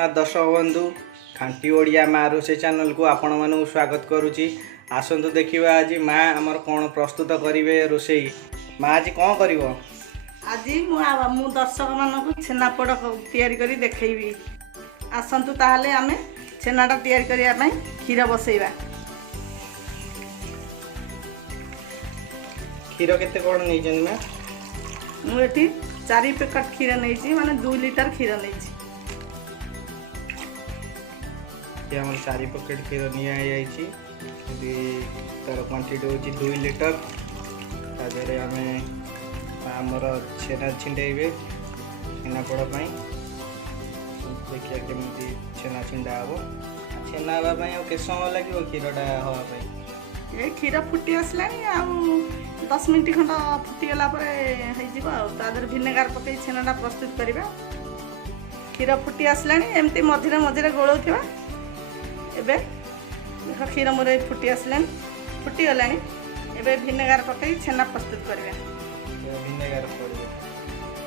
जगन्नाथ दर्शक बंधु खांटी ओडिया माँ रोसे चैनल को आपण मानू स्वागत करुच्ची। आसतु देखा आज माँ आमर कौन प्रस्तुत करेंगे रोसई। माँ आज कौन कर आज मु दर्शक मानक छेनापोड़ तैयारी करी देखैबी। आसतु ताहले आमे छेनाटा तैयारी करिया पई खीर बसैबा। क्षीर केते कौन नहीं माँ? मुझे 4 पैकेट क्षीर नहीं माने 2 लिटर क्षीर नहीं। आम 4 पैकेट क्षीर नि तार क्वांटिटी हूँ 2 लिटर। तादे आम आमर छेना छिंडेबे छेनापोड़ देखिए केमी छेना छिंडा हम। छेना हाँपाई के समय लगे क्षीरटा हाँपाई? ये क्षीर फुटी आसला 10 मिनट खंड फुटीगला भिनेगार पकई छेनाटा प्रस्तुत करवा। क्षीर फुटी आसला एमती मझे मझे गोलौथिबा। एबे देख क्षीर मोर फुटी आसला फुटीगला एबे भिनेगार पकई छेना प्रस्तुत करवा।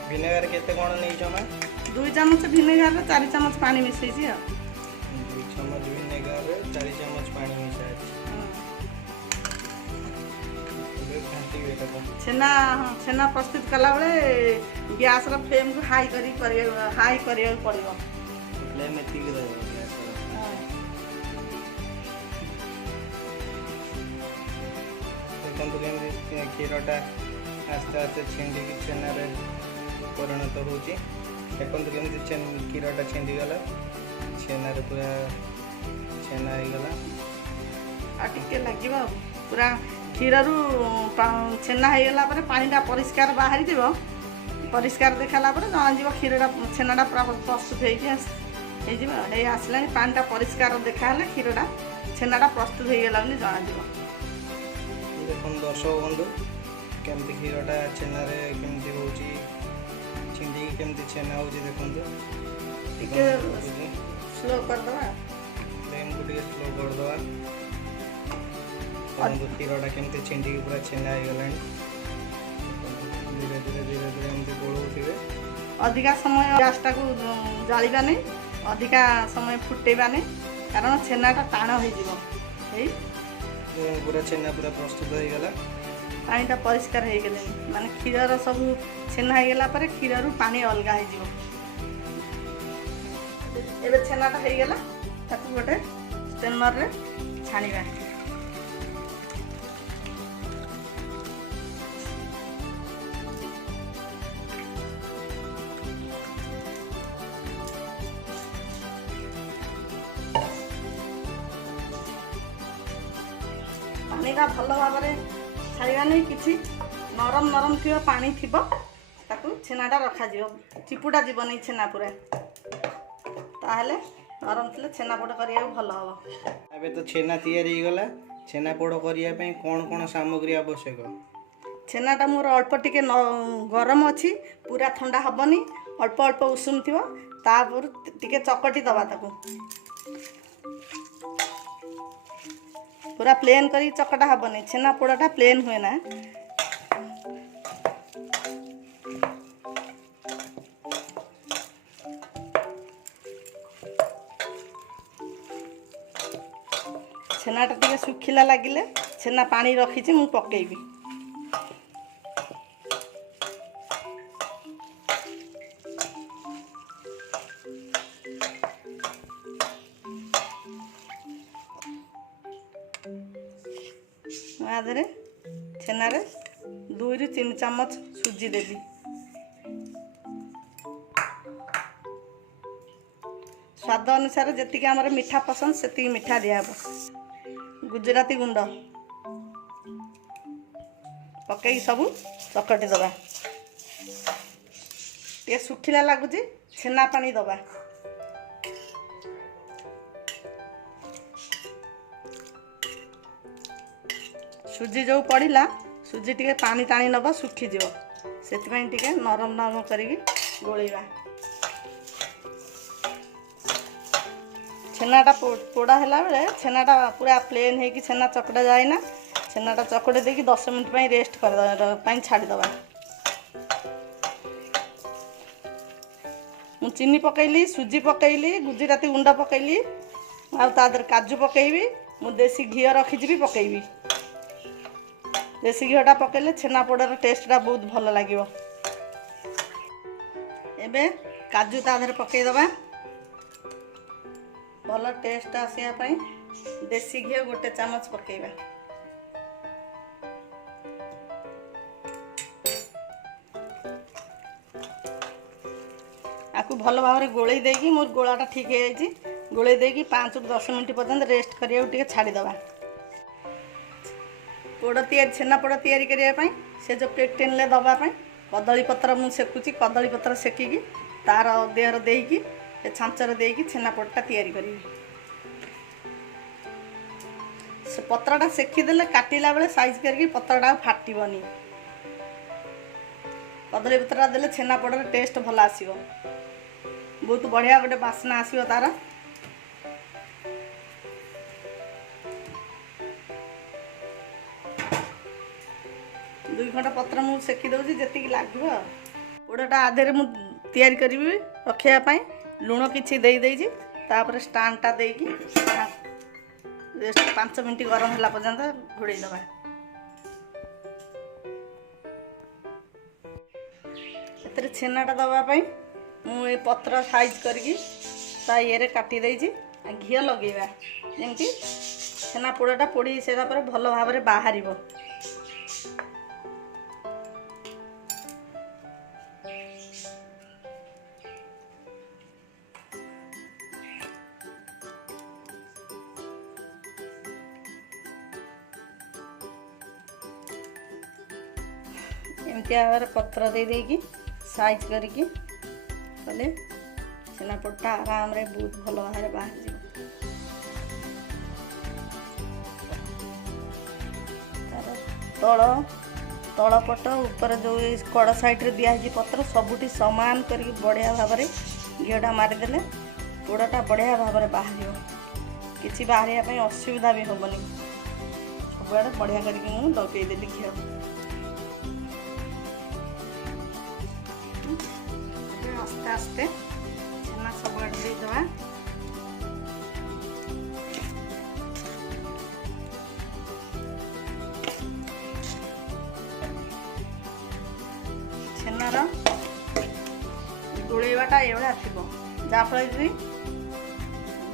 भिनेगार केते कोन नै जमा? 2 चम्मच भिनेगार 4 चम्मच पानी मिसैछि। 2 चम्मच भिनेगार 4 चम्मच पानी मिसाइछि। छेना छेना प्रस्तुत कला बेले गैस रो फ्लेम को हाई करिया पड़िबो। फ्लेम एति रहबो गैस रो। देखंतु केमि क्षीरटा आस्ते आस्ते छिंडी की छेना रे परिणत होची। देखंतु केमि क्षीरटा छिंडी गला छेना रे पूरा छेना हो गला। आ टिके लागिबो पूरा क्षीर रु छेना हो गला पर पानीटा परिष्कार बाहरी जीव। परिष्कार देखाला पर जना जीव क्षीरटा छेनाटा पूरा प्रस्तुत हो आसला पानीटा परिष्कार देखाला क्षीरटा छेनाटा प्रस्तुत हो गला जना जीव। देखो दर्शक बंधु केमती क्षीरटा छेना रे केमती होची छिंडी केमती छेना होची देखंतु। टिके स्लो कर दवा फ्लेम को टिके स्लो कर दवा। क्षीरटा केमती छिंडी पूरा छेना हो गला। धीरे धीरे धीरे धीरे एमती गोलौथिबे। अधिका समय गैसटा को जालिबा नहीं, अधिका समय फुटेबा नहीं, कारण छेनाटा टाण हो जीवो। पूरा छेना पूरा प्रस्तुत हो गला। पानीटा परिष्कार हो गले माने क्षीर सब छेना हो गला पर क्षीर रु पानी अलग हो जीवो। एबे छेनाटा हो गला ताकू गोटे स्टेनर रे छाणीबा। पानीटा भल भाव छाड़ा नहीं कि नरम नरम थी पानी थी छेनाटा रखा चिपुटा जीव नहीं छेना पूरा ताहले नरम थे छेनापोड़ करिया भल हम। एबे तो छेना तैयारी गला। छेनापोड़ करिया पे कौन कौन सामग्री आवश्यक? छेनाटा मोर अल्प टिके गरम अच्छी पूरा ठंडा हेनी अल्प अल्प उषुम थी तापर टिके चकटी दबा ताकू पूरा प्लेन करी चकटा हेनी। छेनापोड़टा प्लेन हुए ना। छेनाटा टिके सुखिला लगिले छेना पानी रखी मु पकेबी। आधे छेना रे 2 ରୁ 3 चम्मच सुजी देवी। स्वाद अनुसार जी आमर मीठा पसंद से मीठा दिहब। गुजराती गुंड पकई सब चकटी दबा। टे सुखिला लगुच छेना पानी दबा। सुजी जो पड़ा सुजी टे पानी टाणी नब सुखीज से नरम नरम करी गोलैबा। छेनाटा पोड़ा है बेले छेनाटा पूरा प्लेन हो छेना चकड़ा जाए ना। छेनाटा चकड़ी देकी 10 मिनट रेस्ट कर छाड़ीदबा। चीनी पकईली सुजी पकईली गुजराती गुंड पकईली आ काजू पकईबी मु देसी घी रखी पकईबी देसी घीटा पकईले छेनापोड़र टेस्टा बहुत भल लगे। एबे काजू तादर पकईदबा भल टेस्ट आसापी देसी घी गोटे चामच पकईबा आपको भल भाव गोल देकी मोर गोलाटा ठीक है गोल देकी 5 ରୁ 10 मिनट पर्यंत रेस्ट करिया छाड़ीदबा। पोड़ तैयारी छेनापोड़ तैयारी करने से जो प्लेट टेनले दवापाई कदली पत्र मुझे सेकुची कदली पत्र सेकिकी तार देहर देकी छांचर देकी छेनापोड़टा तैयारी करी से पत्रटा सेकिदेले काटिला बेले साइज करके पत्रटा फाटबनी कदली पत्रटा देले छेनापोड़र टेस्ट भल आसीबो बहुत बढ़िया गोटे बास्ना आसीबो तार। दुई घंटा पत्र मु सेकी दउची जेतिकी लागबो पोड़ाटा आधे मु तैयारी करी रखापी लुण किछि देई देइची तापर स्टांडटा देकी रेस्ट 5 मिनट गरम होला पर्यंत घोड़े दबा। एतरे छेनाटा दवापाई मु ए पत्र साइज करके ता ये काटी देइची घी लगेबा जेमती छेना पोड़ाटा पोड़ी सेरा पर भल भाव रे बाहरिबो। एमती भाव पत्र दे देकी साइज करके कले छेनापोड़टा आराम रे बहुत भल भाव बाहर तार तल पट ऊपर जो कड़ साइड रे दिया पत्र सबुठी समान करके बढ़िया भाव में घीटा मारिदेले पोड़ाटा बढ़िया भाव में बाहर किसी बाहर असुविधा भी हेनी सब बढ़िया करके मुझे लगेदेली घी आस्ते आस्ते छेना सब देदबा छेनार गोलेबाटा एभा थी जहाँफल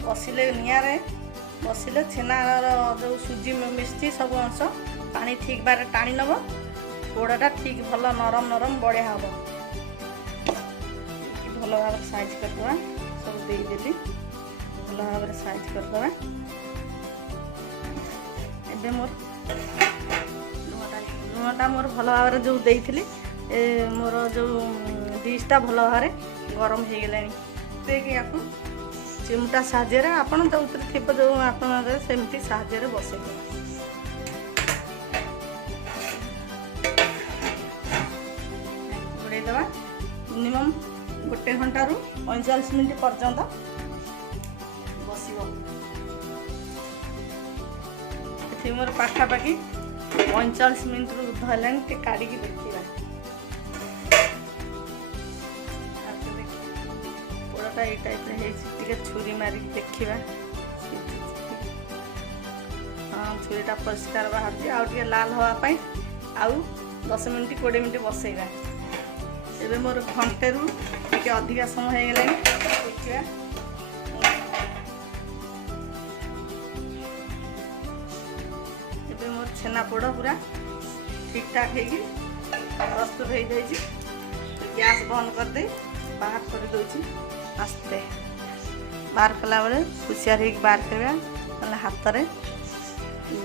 बसिले निआरे बसिले छेनार जो सुजी मिश्ची सब अंश पानी ठीक बारे टाणी नब पोड़ाटा ठीक भल नरम नरम बढ़िया हम भल भाव साइज करदे सब देदेली भल भाव साइज करदे। एबे मोर लुणटा मोर भल भाव जो देइथिली मोर जो डिशटा भल भाव गरम हो गलानी देखिए आपको चिमटा साहाଯ୍ୟରେ आपण जो थी जो आपमती साहाଯ୍ୟରେ बसई घोड़े दबा मिनिमम 1 घंटा रु 45 मिनट पर्यंत बसिबो। एथि मोर पाखापाखि 45 मिनट रु उर्ध हेलानी टे काढ़ी देखिबा पोड़ाटा ये टाइप रे छुरी मारी देखिबा हाँ छुरीटा परिष्कार बाहर आउ लाल होगापाई आउ 10 मिनट 20 मिनट बसैबा। एबे मोर घंटे रु टिके अधिका समय हो गलानी देखिबा एबे मोर छेनापोड़ पूरा ठीक ठाक हो प्रस्तुत हो जाइए। गैस बंद कर दे बाहर कर दूची आस्ते बाहर कला बेले हुशियार हो बाहर करवा ना हाथ में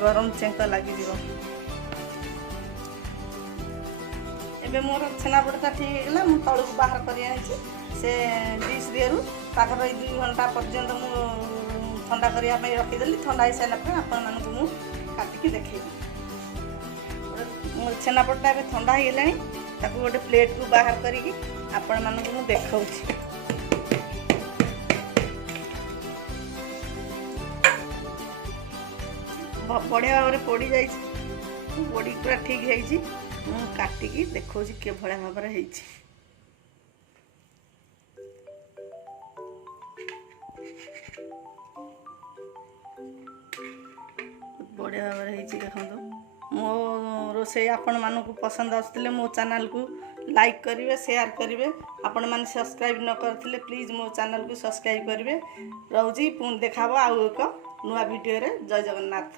गरम चेंक लग एबे मोर छेनापोड़टा ठीक है मुझे तौक बाहर कर से डिश दियरु पाखापाखि 2 घंटा पर्यंत मु ठंडा करने रखीदेली ठंडा हो सारापर आपण मानू काटिकी देखी मोर छेनापोड़टा ए ठंडा हो गलानी ताकू गोटे प्लेट को बाहर करी आपण मानू देखा बढ़िया भाव में पोड़ी जाइए पोड़ी पूरा ठीक है काटिकी देखा कि भाव में बढ़िया भाव देखो मो रोषे आपण मानक पसंद आसुले मो चैनल को लाइक करेंगे शेयर करेंगे आपण मैंने सब्सक्राइब न करथिले प्लीज मो चैनल को सब्सक्राइब करेंगे रोजी पुणी देखा आउ एक नुआ वीडियो रे जय जगन्नाथ।